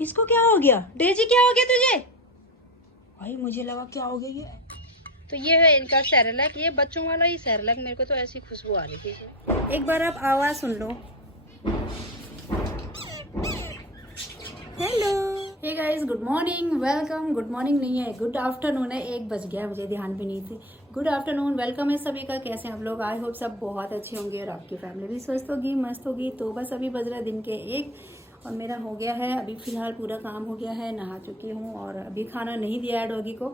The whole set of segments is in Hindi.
इसको क्या हो गया? डेजी क्या हो गया तुझे? भाई मुझे लगा क्या हो गया ये। तो ये है इनका सेरेलैक, ये बच्चों वाला ही सेरेलैक, मेरे को तो ऐसी खुशबू आ रही थी इसमें। एक बार आप आवाज सुन लो। Hello, hey guys, good morning, welcome. Good morning नहीं है, गुड आफ्टरनून है, 1 बज गया, मुझे ध्यान भी नहीं थी। गुड आफ्टरनून, वेलकम है सभी का। कैसे हैं आप लोग? आई होप सब बहुत अच्छे होंगे और आपकी फैमिली भी स्वस्थ होगी, मस्त होगी। तो बस अभी बज रहा है दिन के 1 और मेरा हो गया है अभी फिलहाल पूरा काम हो गया है, नहा चुकी हूँ और अभी खाना नहीं दिया है डॉगी को।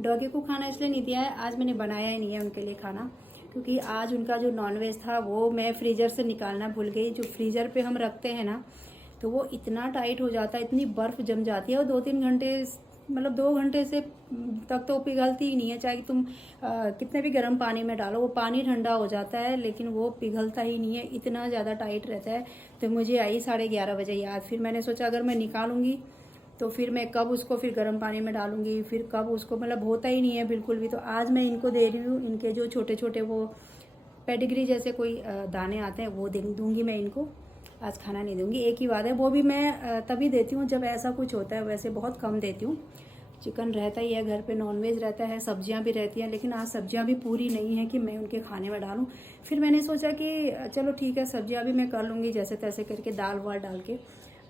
डॉगी को खाना इसलिए नहीं दिया है, आज मैंने बनाया ही नहीं है उनके लिए खाना, क्योंकि आज उनका जो नॉनवेज था वो मैं फ्रीजर से निकालना भूल गई। जो फ्रीजर पे हम रखते हैं ना, तो वो इतना टाइट हो जाता है, इतनी बर्फ़ जम जाती है और 2-3 घंटे, मतलब 2 घंटे से तक तो पिघलती ही नहीं है। चाहे तुम कितने भी गर्म पानी में डालो, वो पानी ठंडा हो जाता है लेकिन वो पिघलता ही नहीं है, इतना ज़्यादा टाइट रहता है। तो मुझे आई 11:30 बजे याद। फिर मैंने सोचा अगर मैं निकालूंगी तो फिर मैं कब उसको फिर गर्म पानी में डालूंगी, फिर कब उसको, मतलब होता ही नहीं है बिल्कुल भी। तो आज मैं इनको दे रही हूँ, इनके जो छोटे छोटे वो पेडिग्री जैसे कोई दाने आते हैं वो दे दूँगी मैं इनको। आज खाना नहीं दूंगी, एक ही बात है, वो भी मैं तभी देती हूँ जब ऐसा कुछ होता है, वैसे बहुत कम देती हूँ। चिकन रहता ही है घर पे, नॉनवेज रहता है, सब्जियां भी रहती हैं, लेकिन आज सब्जियां भी पूरी नहीं है कि मैं उनके खाने में डालूं। फिर मैंने सोचा कि चलो ठीक है, सब्जियां भी मैं कर लूँगी जैसे तैसे करके, दाल वाल डाल के।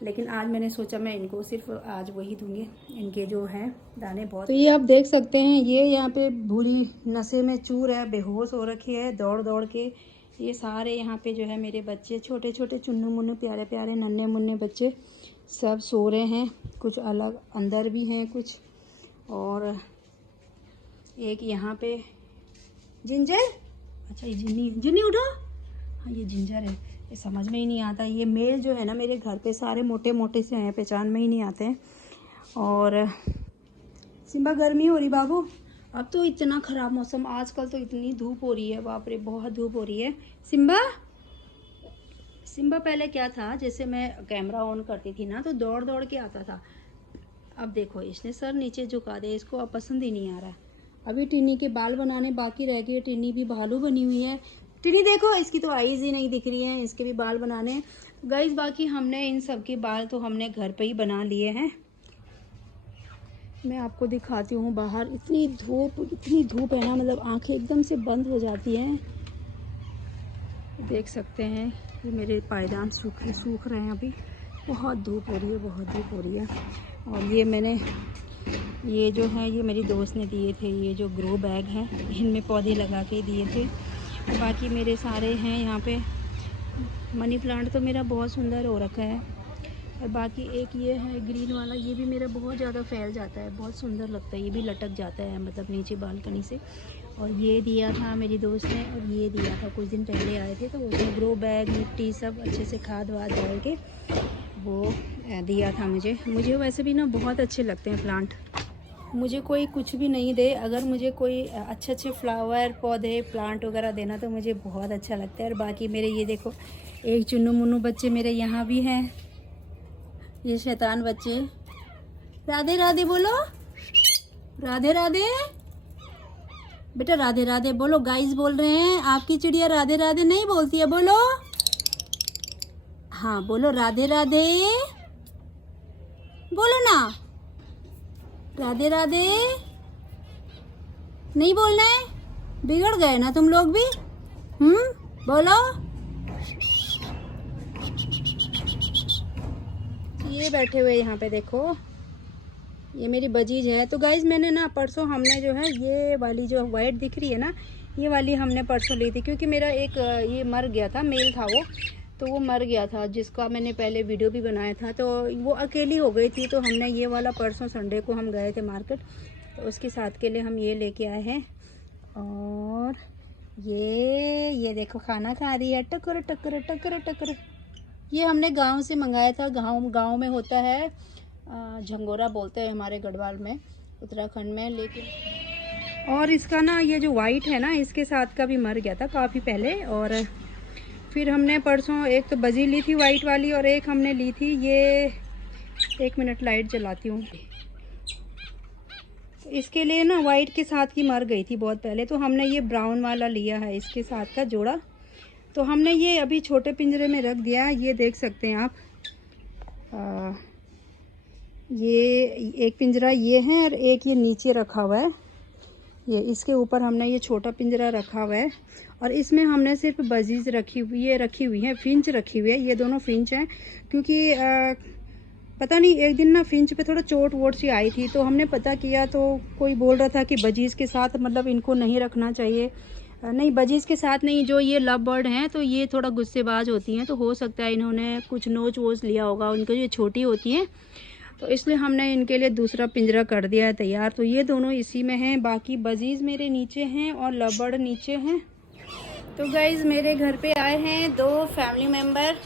लेकिन आज मैंने सोचा मैं इनको सिर्फ आज वही दूंगी, इनके जो हैं दाने बहुत। तो ये आप देख सकते हैं, ये यहाँ पे बुरी नशे में चूर है, बेहोश हो रखी है दौड़ दौड़ के। ये सारे यहाँ पे जो है मेरे बच्चे, छोटे छोटे चुन्नू मुन्नू प्यारे प्यारे नन्हे मुन्ने बच्चे, सब सो रहे हैं। कुछ अलग अंदर भी हैं कुछ, और एक यहाँ पे जिंजर, अच्छा ये जिन्नी, जिन्नी उठो। हाँ ये जिंजर है, ये समझ में ही नहीं आता। ये मेल जो है ना मेरे घर पे सारे मोटे मोटे से हैं, पहचान में ही नहीं आते हैं। और सिम्बा गर्मी हो रही बाबू, अब तो इतना ख़राब मौसम, आजकल तो इतनी धूप हो रही है, बाप रे बहुत धूप हो रही है। सिम्बा, सिम्बा पहले क्या था, जैसे मैं कैमरा ऑन करती थी ना तो दौड़ दौड़ के आता था। अब देखो इसने सर नीचे झुका दिया, इसको अब पसंद ही नहीं आ रहा। अभी टिन्नी के बाल बनाने बाकी रह गए, टिन्नी भी भालू बनी हुई है। टिन्नी देखो, इसकी तो आईज ही नहीं दिख रही है, इसके भी बाल बनाने हैं गाइस। बाकी हमने इन सब के बाल तो हमने घर पे ही बना लिए हैं। मैं आपको दिखाती हूँ बाहर, इतनी धूप है ना, मतलब आंखें एकदम से बंद हो जाती हैं। देख सकते हैं ये मेरे पायदान सूख रहे हैं अभी, बहुत धूप हो रही है, बहुत धूप हो रही है। और ये मैंने, ये जो है ये मेरी दोस्त ने दिए थे, ये जो ग्रो बैग है इनमें पौधे लगा के दिए थे। बाकी मेरे सारे हैं यहाँ पे, मनी प्लांट तो मेरा बहुत सुंदर हो रखा है। और बाकी एक ये है ग्रीन वाला, ये भी मेरा बहुत ज़्यादा फैल जाता है, बहुत सुंदर लगता है, ये भी लटक जाता है मतलब नीचे बालकनी से। और ये दिया था मेरी दोस्त ने, और ये दिया था कुछ दिन पहले आए थे, तो उसमें ग्रो बैग मिट्टी सब अच्छे से खाद वाद डाल के वो दिया था मुझे। मुझे वैसे भी ना बहुत अच्छे लगते हैं प्लांट, मुझे कोई कुछ भी नहीं दे, अगर मुझे कोई अच्छे अच्छे फ्लावर पौधे प्लांट वगैरह देना तो मुझे बहुत अच्छा लगता है। और बाकी मेरे ये देखो, एक चुन्नू मुन्नू बच्चे मेरे यहाँ भी हैं, ये शैतान बच्चे। राधे राधे बोलो, राधे राधे बेटा, राधे राधे बोलो। गाइस बोल रहे हैं आपकी चिड़िया राधे राधे नहीं बोलती है, बोलो हाँ बोलो राधे राधे, बोलो ना राधे राधे। नहीं बोलना है, बिगड़ गए ना तुम लोग भी। बोलो। ये बैठे हुए यहाँ पे देखो, ये मेरी बजीज है। तो गाइज मैंने ना परसों, हमने जो है ये वाली जो वाइट दिख रही है ना, ये वाली हमने परसों ली थी, क्योंकि मेरा एक ये मर गया था, मेल था वो, तो वो मर गया था, जिसका मैंने पहले वीडियो भी बनाया था। तो वो अकेली हो गई थी, तो हमने ये वाला परसों संडे को हम गए थे मार्केट, तो उसके साथ के लिए हम ये लेके आए हैं। और ये देखो खाना खा रही है, टकर टकर टकर टकर। ये हमने गांव से मंगाया था, गांव में होता है, झंगोरा बोलते हैं हमारे गढ़वाल में, उत्तराखंड में। लेकिन और इसका ना ये जो वाइट है ना, इसके साथ का भी मर गया था काफ़ी पहले। और फिर हमने परसों एक तो बजी ली थी वाइट वाली, और एक हमने ली थी ये, 1 मिनट लाइट जलाती हूँ। इसके लिए ना वाइट के साथ की मर गई थी बहुत पहले, तो हमने ये ब्राउन वाला लिया है इसके साथ का जोड़ा। तो हमने ये अभी छोटे पिंजरे में रख दिया है, ये देख सकते हैं आप। ये एक पिंजरा ये है और एक ये नीचे रखा हुआ है। ये इसके ऊपर हमने ये छोटा पिंजरा रखा हुआ है और इसमें हमने सिर्फ बजीज रखी हुई है, फिंच रखी हुई है। ये दोनों फिंच हैं क्योंकि पता नहीं एक दिन ना फिंच पे थोड़ा चोट वोट सी आई थी, तो हमने पता किया तो कोई बोल रहा था कि बजीज के साथ मतलब इनको नहीं रखना चाहिए। नहीं, बजीज के साथ नहीं, जो ये लव बर्ड हैं तो ये थोड़ा गुस्सेबाज होती हैं, तो हो सकता है इन्होंने कुछ नोच वोच लिया होगा, उनको जो छोटी होती हैं, तो इसलिए हमने इनके लिए दूसरा पिंजरा कर दिया है तैयार। तो ये दोनों इसी में हैं, बाकी बजीज मेरे नीचे हैं और लव बर्ड नीचे हैं। तो गाइज मेरे घर पे आए हैं 2 फैमिली मेम्बर।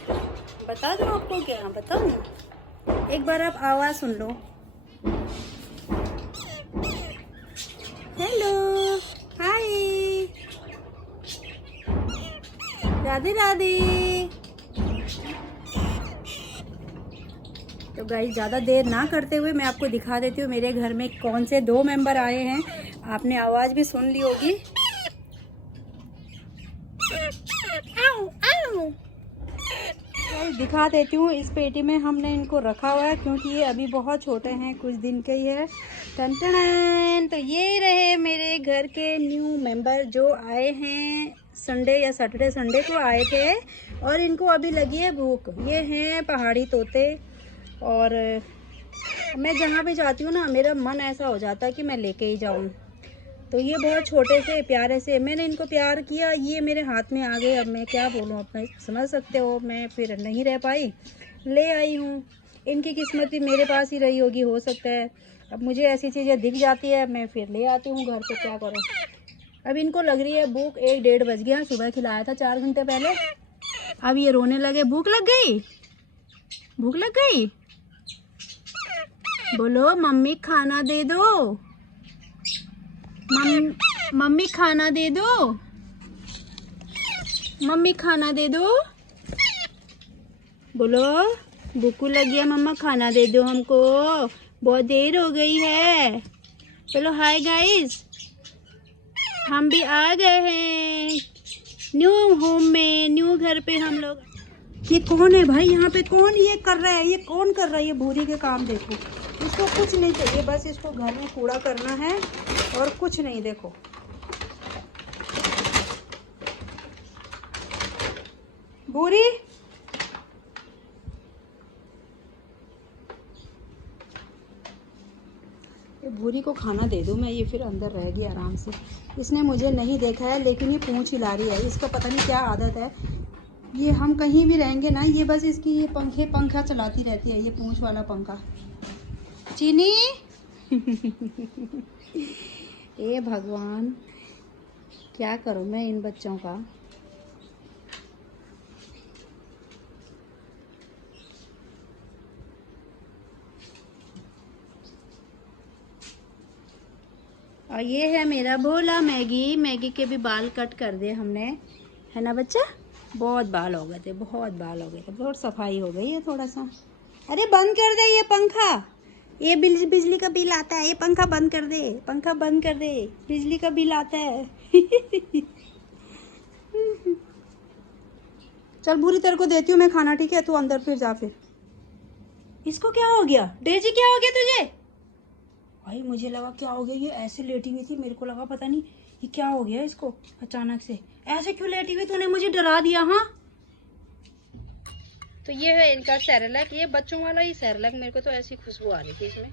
बता दूँ आपको क्या बताऊँ? एक बार आप आवाज़ सुन लो। हेलो, हाय, राधे राधे। तो गाइस ज़्यादा देर ना करते हुए मैं आपको दिखा देती हूँ मेरे घर में कौन से 2 मेंबर आए हैं। आपने आवाज़ भी सुन ली होगी। दिखा देती हूँ, इस पेटी में हमने इनको रखा हुआ है क्योंकि ये अभी बहुत छोटे हैं, कुछ दिन के ही है। टन टन। तो ये रहे मेरे घर के न्यू मेंबर जो आए हैं संडे या सैटरडे संडे को आए थे और इनको अभी लगी है भूख। ये हैं पहाड़ी तोते और मैं जहाँ भी जाती हूँ ना मेरा मन ऐसा हो जाता है कि मैं लेके ही जाऊँ। तो ये बहुत छोटे से प्यारे से मैंने इनको प्यार किया, ये मेरे हाथ में आ गए। अब मैं क्या बोलूँ, अब मैं समझ सकते हो, मैं फिर नहीं रह पाई, ले आई हूँ। इनकी किस्मत भी मेरे पास ही रही होगी, हो सकता है। अब मुझे ऐसी चीज़ें दिख जाती है, मैं फिर ले आती हूँ घर पे, क्या करूँ। अब इनको लग रही है भूख, 1-1:30 बज गया। सुबह खिलाया था 4 घंटे पहले। अब ये रोने लगे, भूख लग गई, भूख लग गई। बोलो मम्मी खाना दे दो, मम्मी खाना दे दो, मम्मी खाना दे दो। बोलो भूख लग गया, मम्मा खाना दे दो हमको, बहुत देर हो गई है। चलो हाय गाइस, हम भी आ गए हैं न्यू होम में, न्यू घर पे हम लोग। ये कौन है भाई, यहाँ पे कौन ये कर रहा है, ये कौन कर रहा है ये भूरी के काम? देखो इसको कुछ नहीं चाहिए, बस इसको घर में कूड़ा करना है और कुछ नहीं। देखो भूरी, ये भूरी को खाना दे दूँ मैं, ये फिर अंदर रह गई आराम से। इसने मुझे नहीं देखा है लेकिन ये पूंछ हिला रही है, इसका पता नहीं क्या आदत है। ये हम कहीं भी रहेंगे ना, ये बस इसकी ये पंखा चलाती रहती है, ये पूंछ वाला पंखा। चीनी ए भगवान, क्या करूं मैं इन बच्चों का। और ये है मेरा भोला मैगी। मैगी के भी बाल कट कर दिए हमने, है ना बच्चा? बहुत बाल हो गए थे, बहुत बाल हो गए थे, बहुत सफाई हो गई है थोड़ा सा। अरे बंद कर दे ये पंखा, ये बिजली का बिल आता है, ये पंखा बंद कर दे, पंखा बंद कर दे, बिजली का बिल आता है। चल बुरी तेरे को देती हूँ मैं खाना, ठीक है? तू अंदर फिर जा। फिर इसको क्या हो गया डेजी, क्या हो गया तुझे? भाई मुझे लगा क्या हो गया, ये ऐसे लेटी हुई थी, मेरे को लगा पता नहीं ये क्या हो गया इसको, अचानक से ऐसे क्यों लेटी हुई? तूने मुझे डरा दिया। हाँ तो ये है इनका सेरेलैक, ये बच्चों वाला ही सेरेलैक। मेरे को तो ऐसी खुशबू आ रही थी इसमें।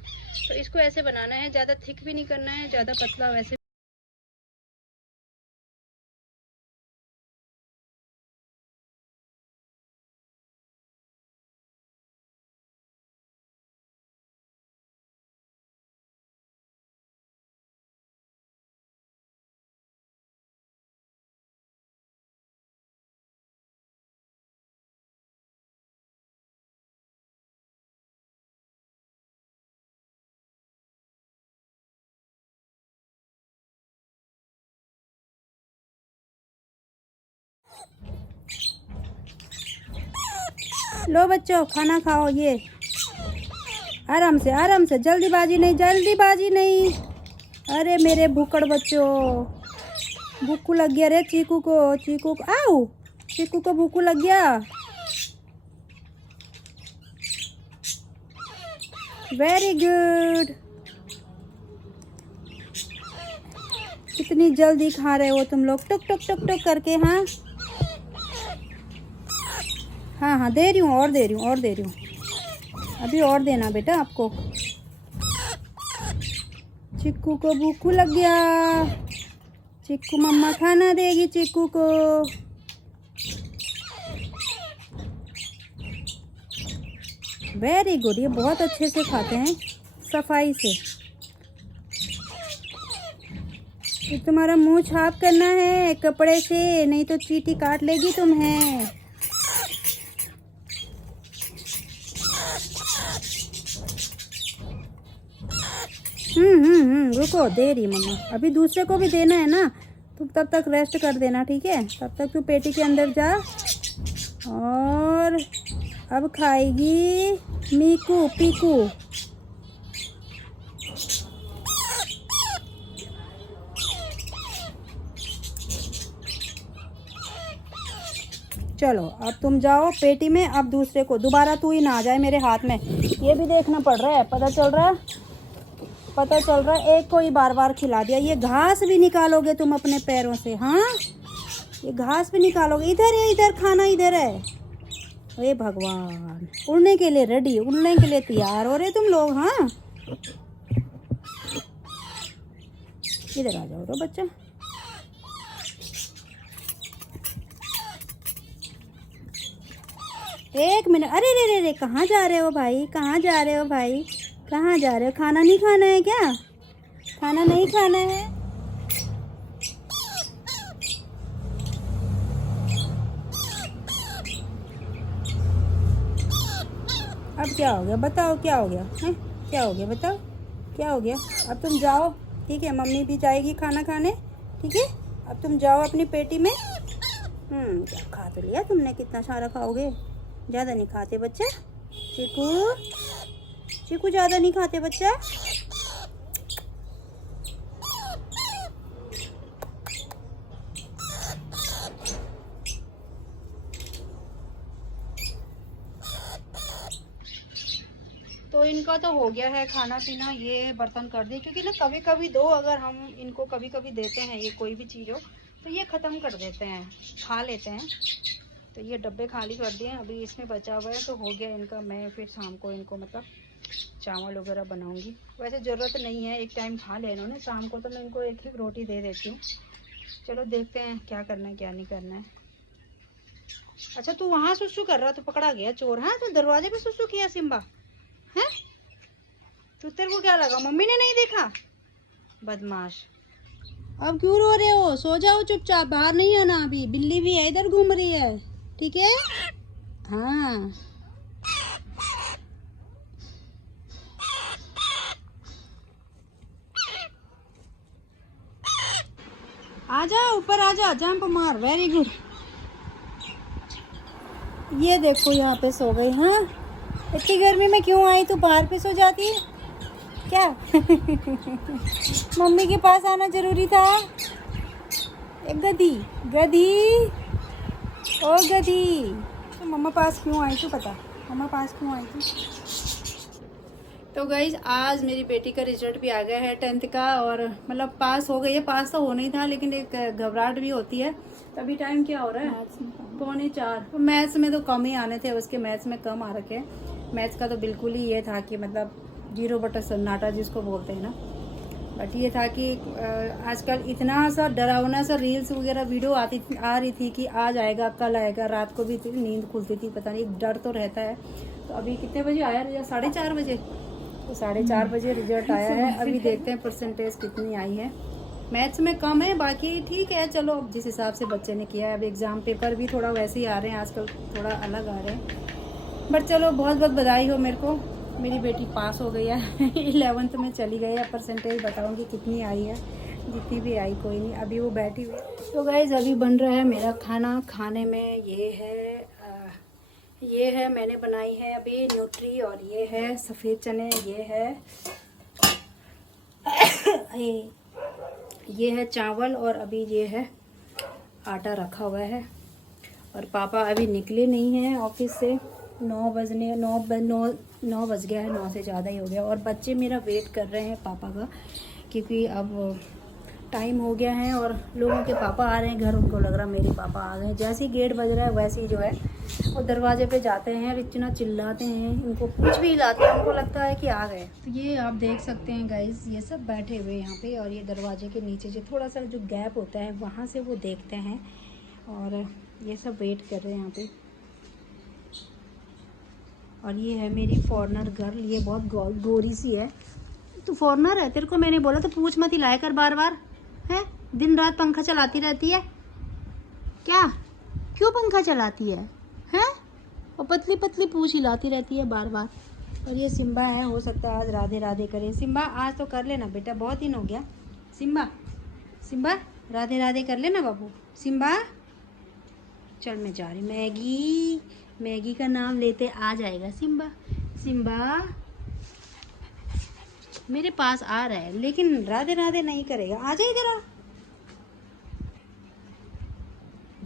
तो इसको ऐसे बनाना है, ज़्यादा थिक भी नहीं करना है, ज़्यादा पतला वैसे। लो बच्चों खाना खाओ, ये आराम से, जल्दीबाजी नहीं, जल्दीबाजी नहीं। अरे मेरे भूखड़ बच्चों, भूखू लग गया रे चीकू को, चीकू को आओ, चीकू को भूखू लग गया। Very good. कितनी जल्दी खा रहे हो तुम लोग, टुक टुक टुक टुक करके। हाँ हाँ हाँ, दे रही हूँ, और दे रही हूँ, और दे रही हूँ। अभी और देना बेटा आपको। चिक्कू को भूख लग गया। चिक्कू मम्मा खाना देगी चिक्कू को। वेरी गुड, ये बहुत अच्छे से खाते हैं, सफाई से। तो तुम्हारा मुंह साफ करना है कपड़े से, नहीं तो चींटी काट लेगी तुम्हें। रुको, दे रही मम्मा। अभी दूसरे को भी देना है ना, तुम तब तक रेस्ट कर देना, ठीक है? तब तक तू पेटी के अंदर जा। और अब खाएगी मीकू पीकू। चलो अब तुम जाओ पेटी में। अब दूसरे को दोबारा तू ही ना आ जाए मेरे हाथ में, ये भी देखना पड़ रहा है। पता चल रहा है, पता चल रहा है। एक को ही बार बार खिला दिया। ये घास भी निकालोगे तुम अपने पैरों से? हाँ, ये घास भी निकालोगे? इधर है, इधर खाना इधर है। हे भगवान, उड़ने के लिए रेडी, उड़ने के लिए तैयार हो रहे तुम लोग। हाँ, इधर आ जाओ तो बच्चा। एक मिनट, अरे रे रे रे, कहाँ जा रहे हो भाई, कहाँ जा रहे हो भाई, कहाँ जा रहे हो? खाना नहीं खाना है क्या? खाना नहीं खाना है? अब क्या हो गया बताओ, क्या हो गया है? क्या हो गया बताओ, क्या हो गया? अब तुम जाओ, ठीक है? मम्मी भी जाएगी खाना खाने, ठीक है? अब तुम जाओ अपनी पेटी में। क्या खा तो लिया तुमने, कितना सारा खाओगे? ज़्यादा नहीं खाते बच्चा। चीकू, चीकू ज़्यादा नहीं खाते बच्चा। तो इनका तो हो गया है खाना पीना, ये बर्तन कर दिए। क्योंकि ना कभी कभी दो, अगर हम इनको कभी कभी देते हैं, ये कोई भी चीज़ हो तो ये ख़त्म कर देते हैं, खा लेते हैं। तो ये डब्बे खाली कर दिए। अभी इसमें बचा हुआ है तो हो गया इनका। मैं फिर शाम को इनको मतलब चावल वगैरह बनाऊंगी। वैसे ज़रूरत नहीं है, एक टाइम खा लिया इन्होंने। शाम को तो मैं इनको एक ही रोटी दे देती हूँ। चलो देखते हैं क्या करना है क्या नहीं करना है। अच्छा, तू वहाँ सुसु कर रहा तो पकड़ा गया चोर। हाँ, तो दरवाजे पे सुसु किया सिम्बा है? तो तेरे को क्या लगा मम्मी ने नहीं देखा? बदमाश। अब क्यों रो रहे हो? सो जाओ चुपचाप, बाहर नहीं आना अभी। बिल्ली भी है इधर घूम रही है, ठीक है? हाँ, आजा ऊपर, आजा, जंप मार। Very good. ये देखो यहाँ पे सो गई। हाँ, इतनी गर्मी में क्यों आई तू? बाहर पे सो जाती है क्या? मम्मी के पास आना जरूरी था। एक गधी, गधी, ओ गधी, तो मम्मा पास क्यों आई तू? पता मम्मा पास क्यों आई थी? तो गाइज आज मेरी बेटी का रिजल्ट भी आ गया है 10th का। और मतलब पास हो गई है। पास तो होना ही था, लेकिन एक घबराहट भी होती है। तो अभी टाइम क्या हो रहा है? 3:45। मैथ्स में तो कम ही आने थे उसके, मैथ्स में कम आ रखे हैं। मैथ्स का तो बिल्कुल ही ये था कि मतलब 0 बटा सन्नाटा जिसको बोलते हैं ना। बट ये था कि आजकल इतना सा डरावना सा रील्स वगैरह वीडियो आ रही थी कि आज आएगा कल आएगा। रात को भी नींद खुलती थी, पता नहीं, डर तो रहता है। तो अभी कितने बजे आया रिजल्ट? 4:30 बजे। तो 4:30 बजे रिजल्ट आया है। अभी देखते हैं परसेंटेज कितनी आई है। मैथ्स में कम है, बाकी ठीक है। चलो, जिस हिसाब से बच्चे ने किया है। अब एग्ज़ाम पेपर भी थोड़ा वैसे ही आ रहे हैं आजकल, थोड़ा अलग आ रहे हैं। बट चलो, बहुत बहुत बधाई हो मेरे को, मेरी बेटी पास हो गई है। 11th में चली गई है। परसेंटेज बताऊंगी कितनी आई है, जितनी भी आई कोई नहीं। अभी वो बैठी हुई है। तो गाइज अभी बन रहा है मेरा खाना। खाने में ये है मैंने बनाई है अभी न्यूट्री, और ये है सफ़ेद चने, ये है चावल, और अभी ये है आटा रखा हुआ है। और पापा अभी निकले नहीं हैं ऑफिस से, 9 बज गया है, 9 से ज़्यादा ही हो गया। और बच्चे मेरा वेट कर रहे हैं पापा का, क्योंकि अब टाइम हो गया है और लोगों के पापा आ रहे हैं घर। उनको लग रहा मेरे पापा आ गए। जैसे ही गेट बज रहा है वैसे ही जो है वो दरवाजे पे जाते हैं और इतना चिल्लाते हैं, उनको कुछ भी हिलाते हैं, उनको लगता है कि आ गए। तो ये आप देख सकते हैं गाइस, ये सब बैठे हुए यहाँ पे, और ये दरवाजे के नीचे जो थोड़ा सा जो गैप होता है वहाँ से वो देखते हैं, और ये सब वेट कर रहे हैं यहाँ पे। और ये है मेरी फॉरेनर गर्ल, ये बहुत गोरी सी है। तू फॉरेनर है, तेरे को मैंने बोला तो पूछ मत हिलाया कर बार बार, है दिन रात पंखा चलाती रहती है क्या? क्यों पंखा चलाती है हैं? और पतली पतली पूछ हिलाती रहती है बार बार। और ये सिम्बा है, हो सकता है आज राधे राधे करे। सिम्बा आज तो कर लेना बेटा, बहुत दिन हो गया। सिम्बा सिम्बा राधे राधे कर लेना बाबू। सिम्बा चल मैं जा रही। मैगी का नाम लेते आ जाएगा सिम्बा। सिम्बा मेरे पास आ रहा है लेकिन राधे राधे नहीं करेगा। आ जाए इधर आ।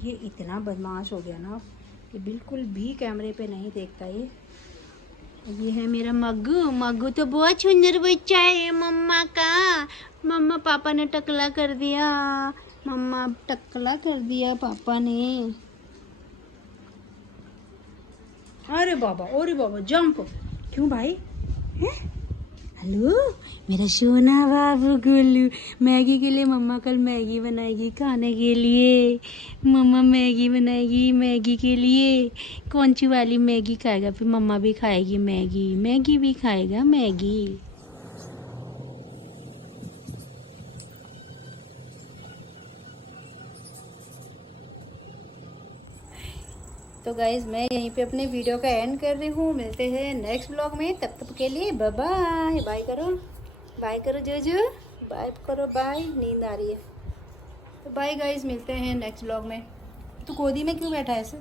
ये इतना बदमाश हो गया ना कि बिल्कुल भी कैमरे पे नहीं देखता। ये है मेरा मग्गू तो बहुत सुंदर बच्चा है मम्मा का। मम्मा पापा ने टकला कर दिया, मम्मा टकला कर दिया पापा ने। अरे बाबा जंप। क्यों भाई हैं? हेलो मेरा सोना बाबू गोलू। मैगी के लिए मम्मा कल मैगी बनाएगी खाने के लिए। मम्मा मैगी बनाएगी मैगी के लिए। कौन सी वाली मैगी खाएगा? फिर मम्मा भी खाएगी मैगी भी खाएगा मैगी। तो गाइज़ मैं यहीं पे अपने वीडियो का एंड कर रही हूँ। मिलते हैं नेक्स्ट ब्लॉग में, तब तक के लिए बाय बाय। बाय करो जोजो, बाय करो, बाय। नींद आ रही है तो बाय गाइज़, मिलते हैं नेक्स्ट ब्लॉग में। तो गोदी में क्यों बैठा है ऐसे?